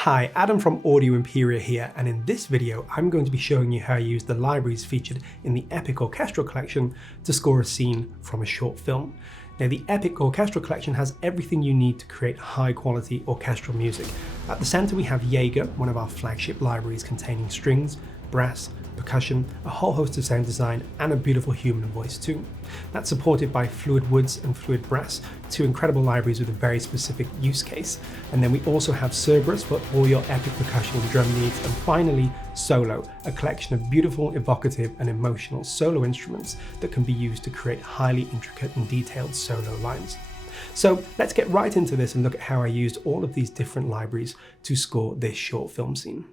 Hi, Adam from Audio Imperia here, and in this video I'm going to be showing you how I use the libraries featured in the Epic Orchestral Collection to score a scene from a short film. Now, the Epic Orchestral Collection has everything you need to create high quality orchestral music. At the centre we have Jaeger, one of our flagship libraries containing strings, brass, percussion, a whole host of sound design, and a beautiful human voice too. That's supported by Fluid Woods and Fluid Brass, two incredible libraries with a very specific use case. And then we also have Cerberus for all your epic percussion and drum needs. And finally, Cello, a collection of beautiful, evocative, and emotional solo instruments that can be used to create highly intricate and detailed solo lines. So let's get right into this and look at how I used all of these different libraries to score this short film scene.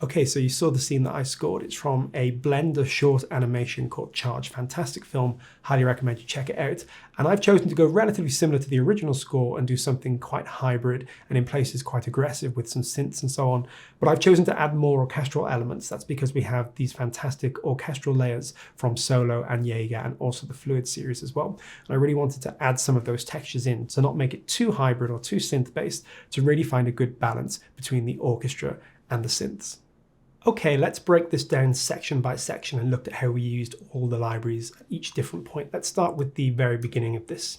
Okay, so you saw the scene that I scored. It's from a Blender short animation called Charge. Fantastic film, highly recommend you check it out. And I've chosen to go relatively similar to the original score and do something quite hybrid and in places quite aggressive with some synths and so on. But I've chosen to add more orchestral elements. That's because we have these fantastic orchestral layers from Solo and Jaeger and also the Fluid series as well. And I really wanted to add some of those textures in to not make it too hybrid or too synth-based, to really find a good balance between the orchestra and the synths. Okay, let's break this down section by section and look at how we used all the libraries at each different point. Let's start with the very beginning of this.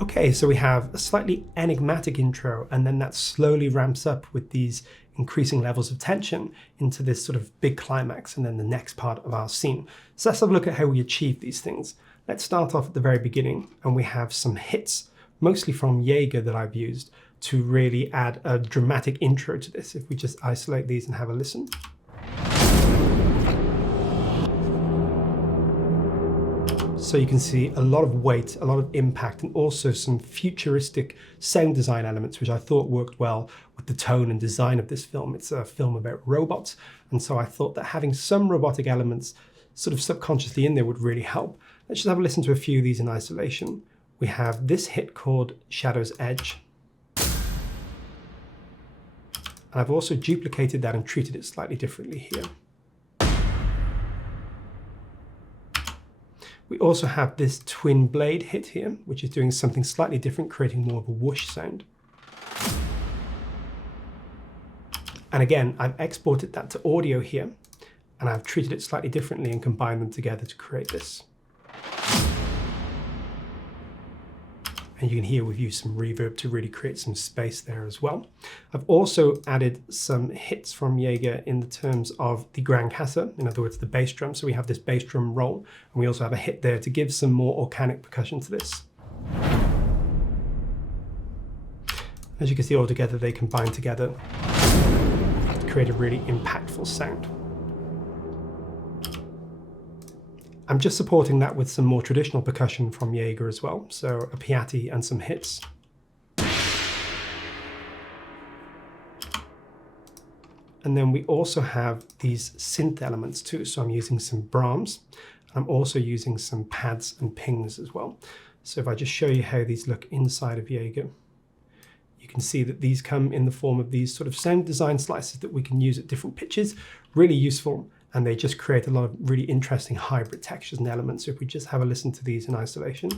Okay, so we have a slightly enigmatic intro, and then that slowly ramps up with these increasing levels of tension into this sort of big climax, and then the next part of our scene. So let's have a look at how we achieve these things. Let's start off at the very beginning, and we have some hits, mostly from Jaeger, that I've used to really add a dramatic intro to this. If we just isolate these and have a listen. So you can see a lot of weight, a lot of impact, and also some futuristic sound design elements, which I thought worked well with the tone and design of this film. It's a film about robots, and so I thought that having some robotic elements sort of subconsciously in there would really help. Let's just have a listen to a few of these in isolation. We have this hit called Shadow's Edge. And I've also duplicated that and treated it slightly differently here. We also have this twin blade hit here, which is doing something slightly different, creating more of a whoosh sound. And again, I've exported that to audio here, and I've treated it slightly differently and combined them together to create this. And you can hear we've used some reverb to really create some space there as well. I've also added some hits from Jaeger in the terms of the Grand Cassa, in other words, the bass drum. So we have this bass drum roll, and we also have a hit there to give some more organic percussion to this. As you can see, all together, they combine together to create a really impactful sound. I'm just supporting that with some more traditional percussion from Jaeger as well, so a piatti and some hits. And then we also have these synth elements too, so I'm using some Brahms. I'm also using some pads and pings as well. So if I just show you how these look inside of Jaeger, you can see that these come in the form of these sort of sound design slices that we can use at different pitches, really useful. And they just create a lot of really interesting hybrid textures and elements. So if we just have a listen to these in isolation.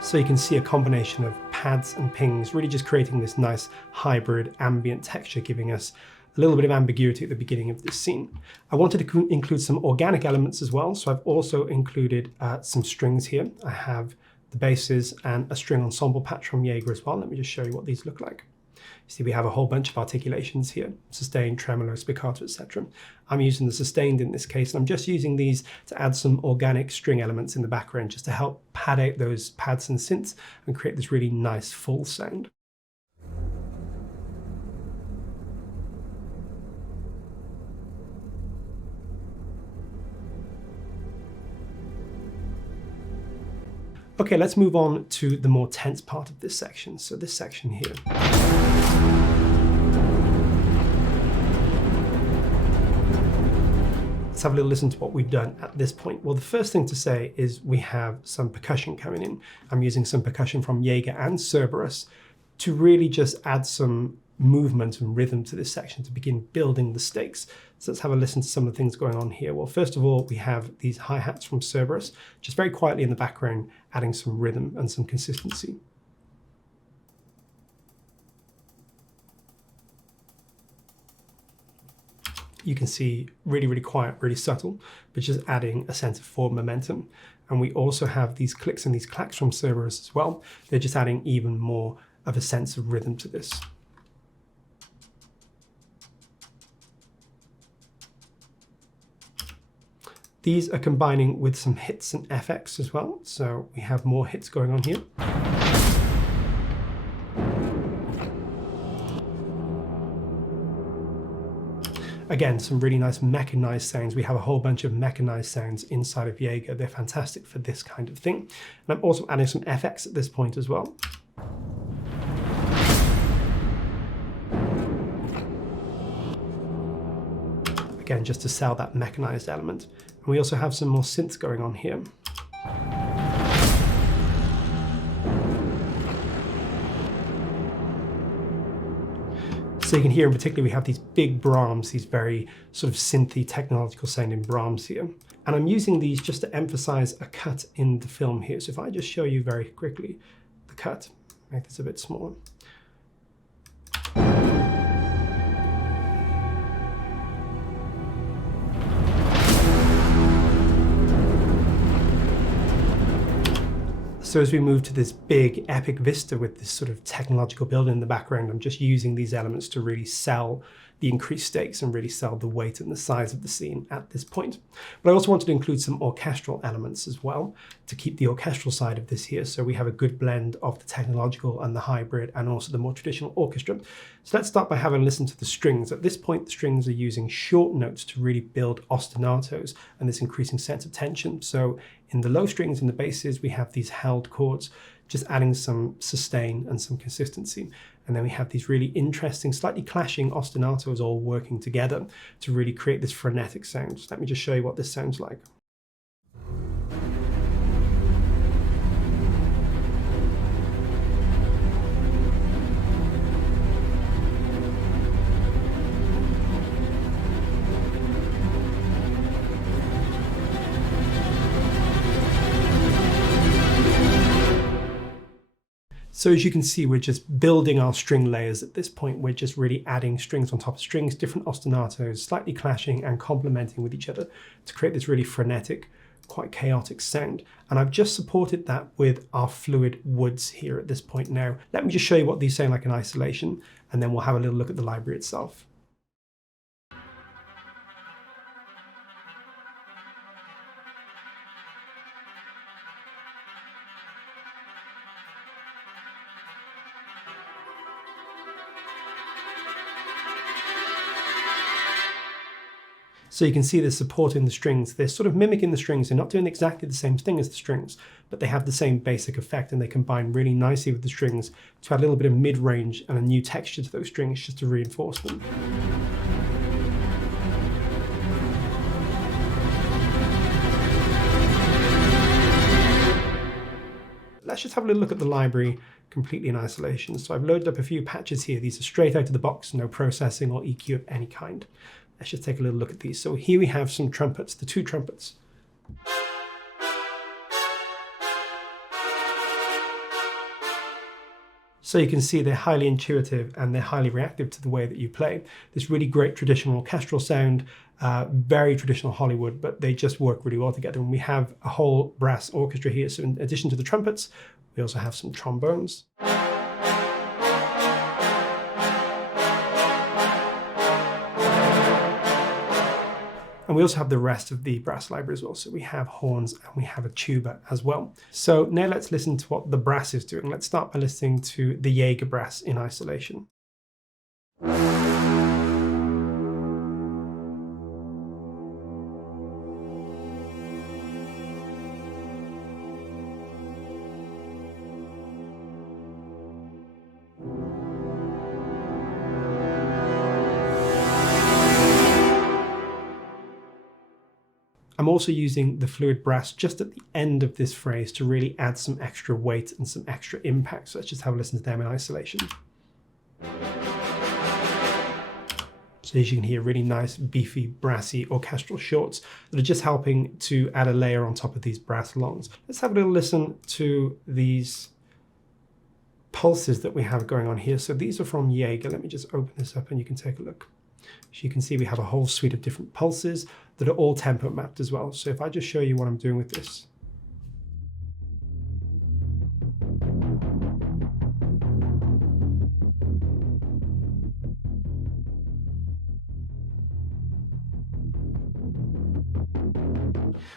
So you can see a combination of pads and pings, really just creating this nice hybrid ambient texture, giving us a little bit of ambiguity at the beginning of this scene. I wanted to include some organic elements as well, so I've also included some strings here. I have the basses and a string ensemble patch from Jaeger as well. Let me just show you what these look like. You see, we have a whole bunch of articulations here: sustained, tremolo, spiccato, etc. I'm using the sustained in this case, and I'm just using these to add some organic string elements in the background, just to help pad out those pads and synths and create this really nice full sound. Okay, let's move on to the more tense part of this section. So this section here. Let's have a little listen to what we've done at this point. Well, the first thing to say is we have some percussion coming in. I'm using some percussion from Jaeger and Cerberus to really just add some movement and rhythm to this section to begin building the stakes. So let's have a listen to some of the things going on here. Well, first of all, we have these hi-hats from Cerberus, just very quietly in the background, adding some rhythm and some consistency. You can see really, really quiet, really subtle, but just adding a sense of forward momentum. And we also have these clicks and these clacks from Cerberus as well. They're just adding even more of a sense of rhythm to this. These are combining with some hits and FX as well. So we have more hits going on here. Again, some really nice mechanized sounds. We have a whole bunch of mechanized sounds inside of Jaeger. They're fantastic for this kind of thing. And I'm also adding some FX at this point as well. Again, just to sell that mechanized element. And we also have some more synths going on here. So you can hear in particular, we have these big Brahms, these very sort of synthy, technological sounding Brahms here. And I'm using these just to emphasize a cut in the film here. So if I just show you very quickly the cut, make this a bit smaller. So as we move to this big epic vista with this sort of technological building in the background, I'm just using these elements to really sell the increased stakes and really sell the weight and the size of the scene at this point. But I also wanted to include some orchestral elements as well to keep the orchestral side of this here, so we have a good blend of the technological and the hybrid and also the more traditional orchestra. So let's start by having a listen to the strings. At this point, the strings are using short notes to really build ostinatos and this increasing sense of tension. So in the low strings and the basses, we have these held chords, just adding some sustain and some consistency. And then we have these really interesting, slightly clashing ostinatos all working together to really create this frenetic sound. So let me just show you what this sounds like. So as you can see, we're just building our string layers at this point. We're just really adding strings on top of strings, different ostinatos, slightly clashing and complementing with each other to create this really frenetic, quite chaotic sound. And I've just supported that with our fluid woods here at this point now. Let me just show you what these sound like in isolation, and then we'll have a little look at the library itself. So you can see they're supporting the strings. They're sort of mimicking the strings. They're not doing exactly the same thing as the strings, but they have the same basic effect and they combine really nicely with the strings to add a little bit of mid-range and a new texture to those strings just to reinforce them. Let's just have a little look at the library completely in isolation. So I've loaded up a few patches here. These are straight out of the box, no processing or EQ of any kind. Let's just take a little look at these. So here we have some trumpets, the two trumpets. So you can see they're highly intuitive and they're highly reactive to the way that you play. This really great traditional orchestral sound, very traditional Hollywood, but they just work really well together. And we have a whole brass orchestra here. So in addition to the trumpets, we also have some trombones. And we also have the rest of the brass library as well. So we have horns and we have a tuba as well. So now let's listen to what the brass is doing. Let's start by listening to the Jaeger brass in isolation. I'm also using the fluid brass just at the end of this phrase to really add some extra weight and some extra impact. So let's just have a listen to them in isolation. So as you can hear, really nice, beefy, brassy orchestral shorts that are just helping to add a layer on top of these brass longs. Let's have a little listen to these pulses that we have going on here. So these are from Jaeger. Let me just open this up and you can take a look. As you can see, we have a whole suite of different pulses that are all tempo mapped as well. So if I just show you what I'm doing with this.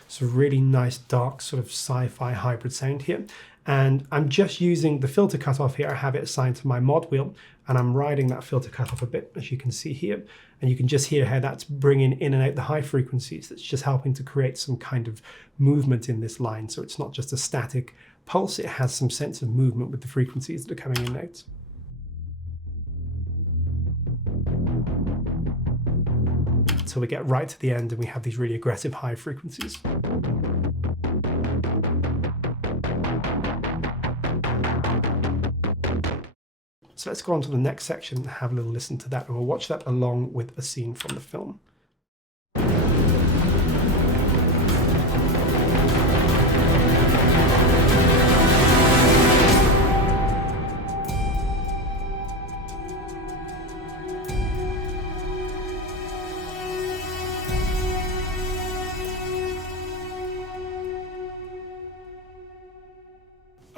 So really nice, dark, sort of sci-fi hybrid sound here. And I'm just using the filter cutoff here. I have it assigned to my mod wheel and I'm riding that filter cutoff a bit, as you can see here. And you can just hear how that's bringing in and out the high frequencies. That's just helping to create some kind of movement in this line. So it's not just a static pulse, it has some sense of movement with the frequencies that are coming in and out. Until we get right to the end and we have these really aggressive high frequencies. So let's go on to the next section and have a little listen to that, and we'll watch that along with a scene from the film.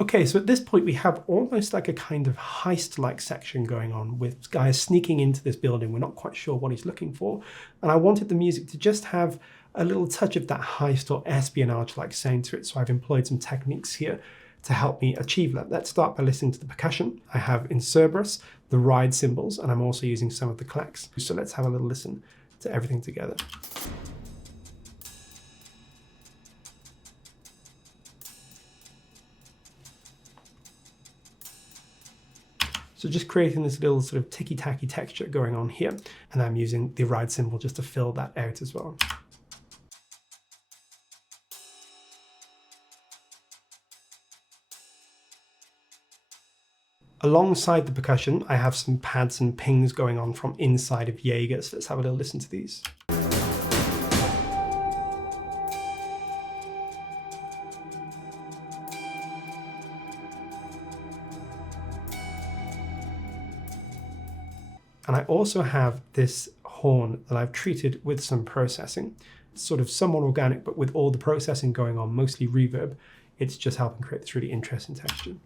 Okay, so at this point we have almost like a kind of heist-like section going on with guys sneaking into this building. We're not quite sure what he's looking for. And I wanted the music to just have a little touch of that heist or espionage-like sound to it. So I've employed some techniques here to help me achieve that. Let's start by listening to the percussion. I have in Cerberus the ride cymbals, and I'm also using some of the clacks. So let's have a little listen to everything together. So just creating this little sort of ticky-tacky texture going on here. And I'm using the ride cymbal just to fill that out as well. Alongside the percussion, I have some pads and pings going on from inside of Jaeger. So let's have a little listen to these. And I also have this horn that I've treated with some processing. It's sort of somewhat organic, but with all the processing going on, mostly reverb, it's just helping create this really interesting texture.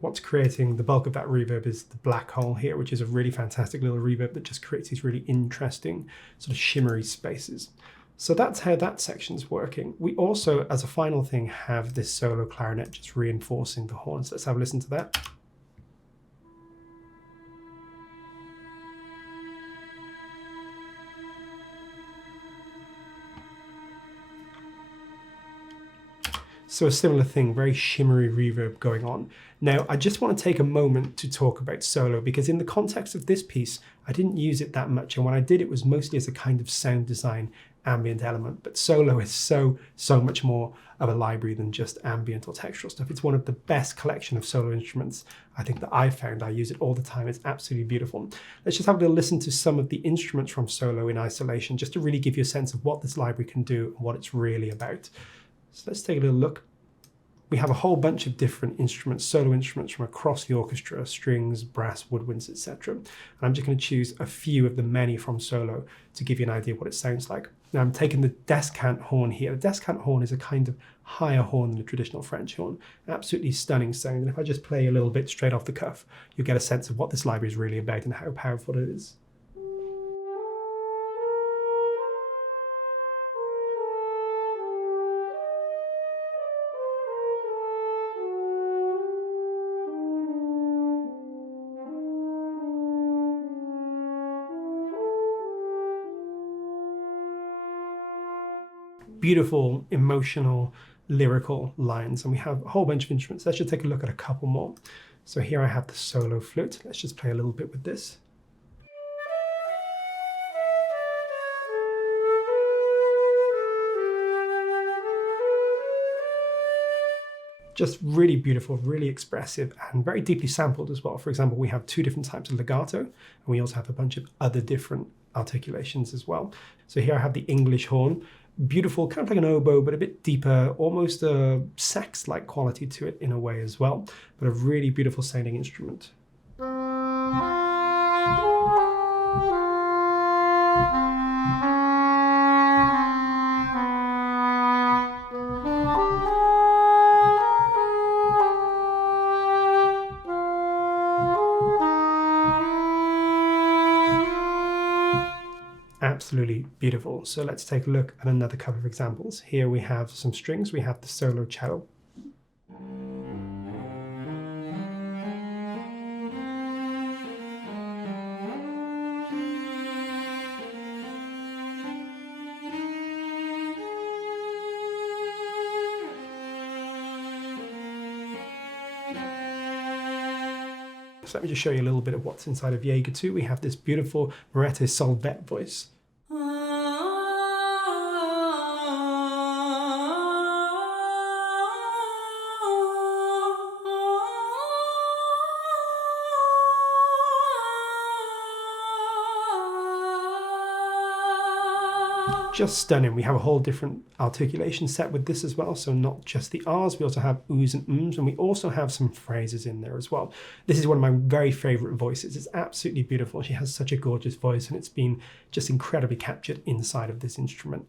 What's creating the bulk of that reverb is the black hole here, which is a really fantastic little reverb that just creates these really interesting sort of shimmery spaces. So that's how that section's working. We also, as a final thing, have this solo clarinet just reinforcing the horns. Let's have a listen to that. So a similar thing, very shimmery reverb going on. Now, I just want to take a moment to talk about solo, because in the context of this piece, I didn't use it that much. And when I did, it was mostly as a kind of sound design ambient element. But solo is so much more of a library than just ambient or textural stuff. It's one of the best collection of solo instruments I think that I've found. I use it all the time. It's absolutely beautiful. Let's just have a little listen to some of the instruments from solo in isolation, just to really give you a sense of what this library can do and what it's really about. So let's take a little look. We have a whole bunch of different instruments, solo instruments from across the orchestra, strings, brass, woodwinds, etc. And I'm just going to choose a few of the many from solo to give you an idea of what it sounds like. Now I'm taking the Descant horn here. The Descant horn is a kind of higher horn than a traditional French horn. Absolutely stunning sound. And if I just play a little bit straight off the cuff, you'll get a sense of what this library is really about and how powerful it is. Beautiful, emotional, lyrical lines. And we have a whole bunch of instruments. Let's just take a look at a couple more. So here I have the solo flute. Let's just play a little bit with this. Just really beautiful, really expressive, and very deeply sampled as well. For example, we have two different types of legato, and we also have a bunch of other different articulations as well. So here I have the English horn. Beautiful, kind of like an oboe, but a bit deeper, almost a sax-like quality to it in a way as well, but a really beautiful sounding instrument. Absolutely beautiful. So let's take a look at another couple of examples. Here we have some strings. We have the solo cello. So let me just show you a little bit of what's inside of Jaeger 2. We have this beautiful Merethe Soltvedt voice. just stunning. We have a whole different articulation set with this as well, so not just the R's, we also have oohs and ums, and we also have some phrases in there as well. This is one of my very favorite voices. It's absolutely beautiful. She has such a gorgeous voice, and it's been just incredibly captured inside of this instrument.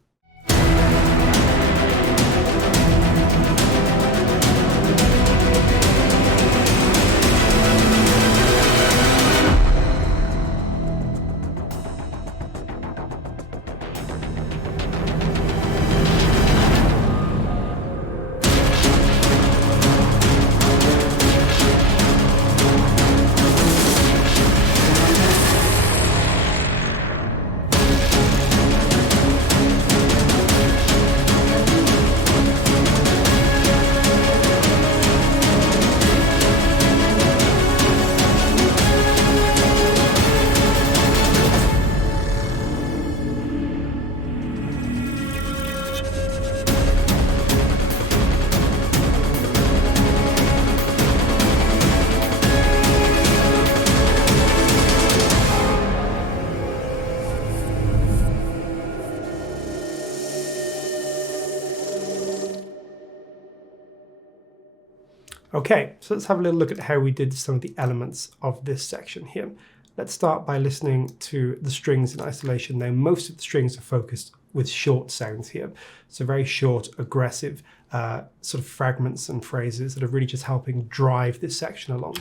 Okay, so let's have a little look at how we did some of the elements of this section here. Let's start by listening to the strings in isolation. Now, most of the strings are focused with short sounds here. So very short, aggressive sort of fragments and phrases that are really just helping drive this section along.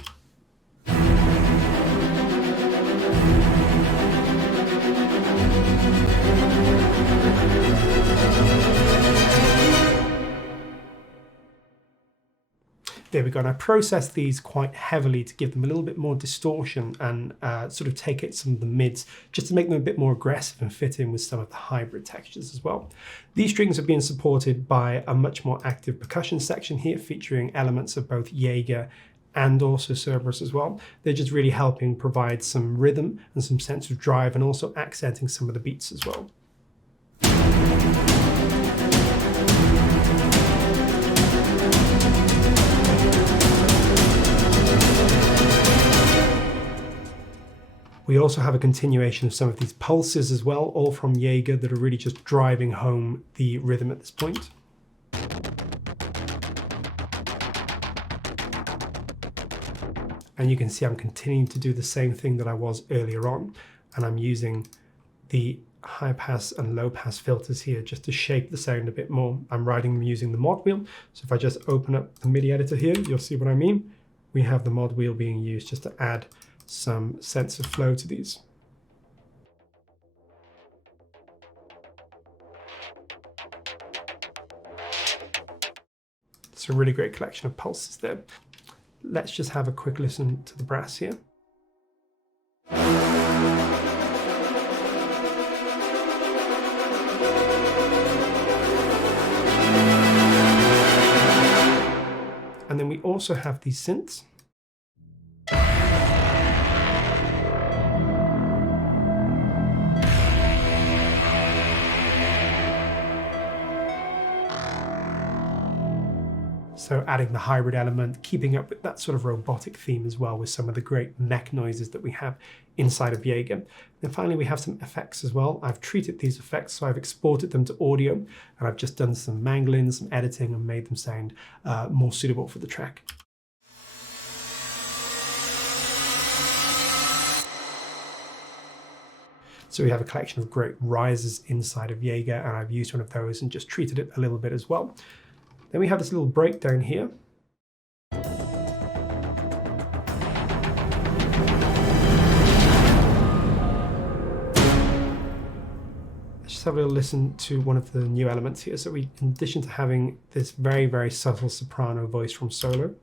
There we go, and I processed these quite heavily to give them a little bit more distortion and sort of take it some of the mids, just to make them a bit more aggressive and fit in with some of the hybrid textures as well. These strings are being supported by a much more active percussion section here, featuring elements of both Jaeger and also Cerberus as well. They're just really helping provide some rhythm and some sense of drive, and also accenting some of the beats as well. We also have a continuation of some of these pulses as well, all from Jaeger, that are really just driving home the rhythm at this point. And you can see I'm continuing to do the same thing that I was earlier on, and I'm using the high pass and low pass filters here just to shape the sound a bit more. I'm writing them using the mod wheel, so if I just open up the MIDI editor here, you'll see what I mean. We have the mod wheel being used just to add some sense of flow to these. It's a really great collection of pulses there. Let's just have a quick listen to the brass here. And then we also have these synths. So adding the hybrid element, keeping up with that sort of robotic theme as well, with some of the great mech noises that we have inside of Jaeger. Then finally, we have some effects as well. I've treated these effects, so I've exported them to audio, and I've just done some mangling, some editing, and made them sound more suitable for the track. So we have a collection of great risers inside of Jaeger, and I've used one of those and just treated it a little bit as well. Then we have this little breakdown here. Let's just have a little listen to one of the new elements here. So we, in addition to having this very, very subtle soprano voice from Solo,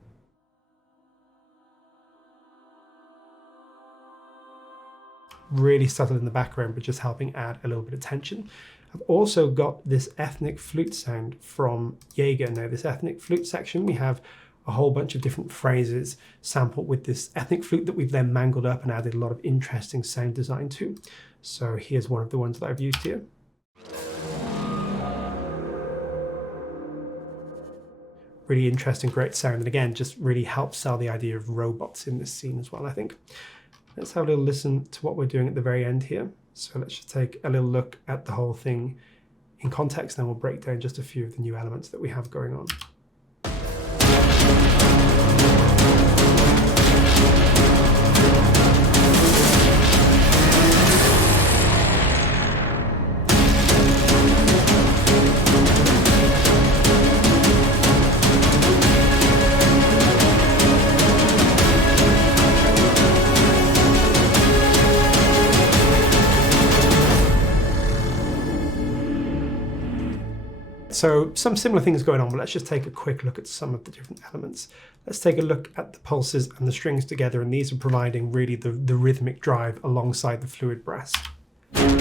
really subtle in the background, but just helping add a little bit of tension. I've also got this ethnic flute sound from Jaeger. Now, this ethnic flute section, we have a whole bunch of different phrases sampled with this ethnic flute that we've then mangled up and added a lot of interesting sound design to. So here's one of the ones that I've used here. Really interesting, great sound, and again, just really helps sell the idea of robots in this scene as well, I think. Let's have a little listen to what we're doing at the very end here. So let's just take a little look at the whole thing in context, then we'll break down just a few of the new elements that we have going on. So some similar things going on, but let's just take a quick look at some of the different elements. Let's take a look at the pulses and the strings together, and these are providing really the rhythmic drive alongside the fluid brass. And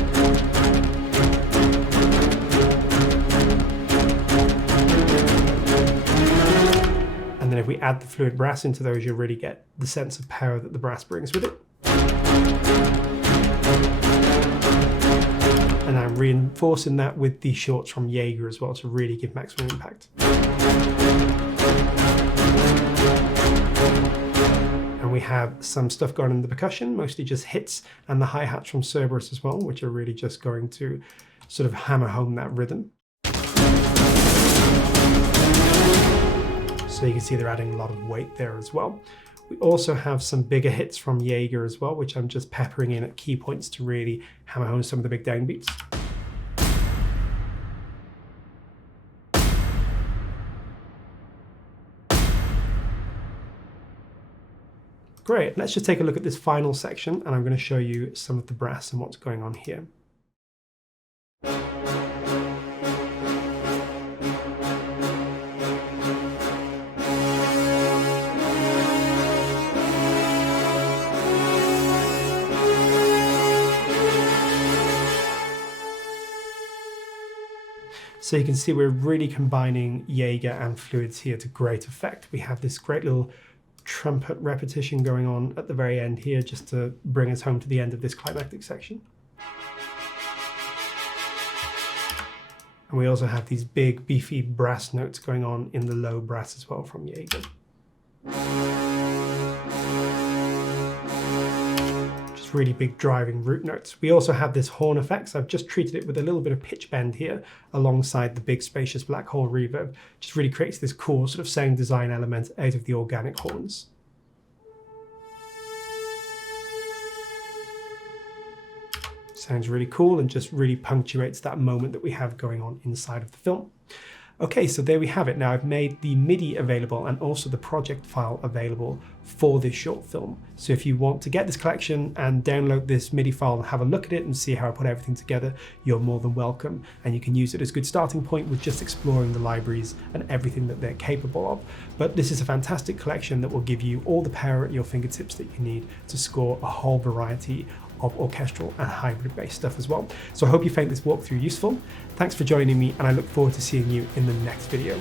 then if we add the fluid brass into those, you'll really get the sense of power that the brass brings with it. And I'm reinforcing that with the shorts from Jaeger as well to really give maximum impact. And we have some stuff going on in the percussion, mostly just hits, and the hi-hats from Cerberus as well, which are really just going to sort of hammer home that rhythm. So you can see they're adding a lot of weight there as well. We also have some bigger hits from Jaeger as well, which I'm just peppering in at key points to really hammer home some of the big downbeats. Great, let's just take a look at this final section, and I'm going to show you some of the brass and what's going on here. So you can see we're really combining Jaeger and fluids here to great effect. We have this great little trumpet repetition going on at the very end here, just to bring us home to the end of this climactic section. And we also have these big beefy brass notes going on in the low brass as well from Jaeger. Really big driving root notes. We also have this horn effects. I've just treated it with a little bit of pitch bend here alongside the big spacious black hole reverb. Just really creates this cool sort of sound design element out of the organic horns. Sounds really cool and just really punctuates that moment that we have going on inside of the film. Okay, so there we have it. Now I've made the MIDI available and also the project file available for this short film. So if you want to get this collection and download this MIDI file and have a look at it and see how I put everything together, you're more than welcome. And you can use it as a good starting point with just exploring the libraries and everything that they're capable of. But this is a fantastic collection that will give you all the power at your fingertips that you need to score a whole variety of orchestral and hybrid bass stuff as well. So I hope you found this walkthrough useful. Thanks for joining me, and I look forward to seeing you in the next video.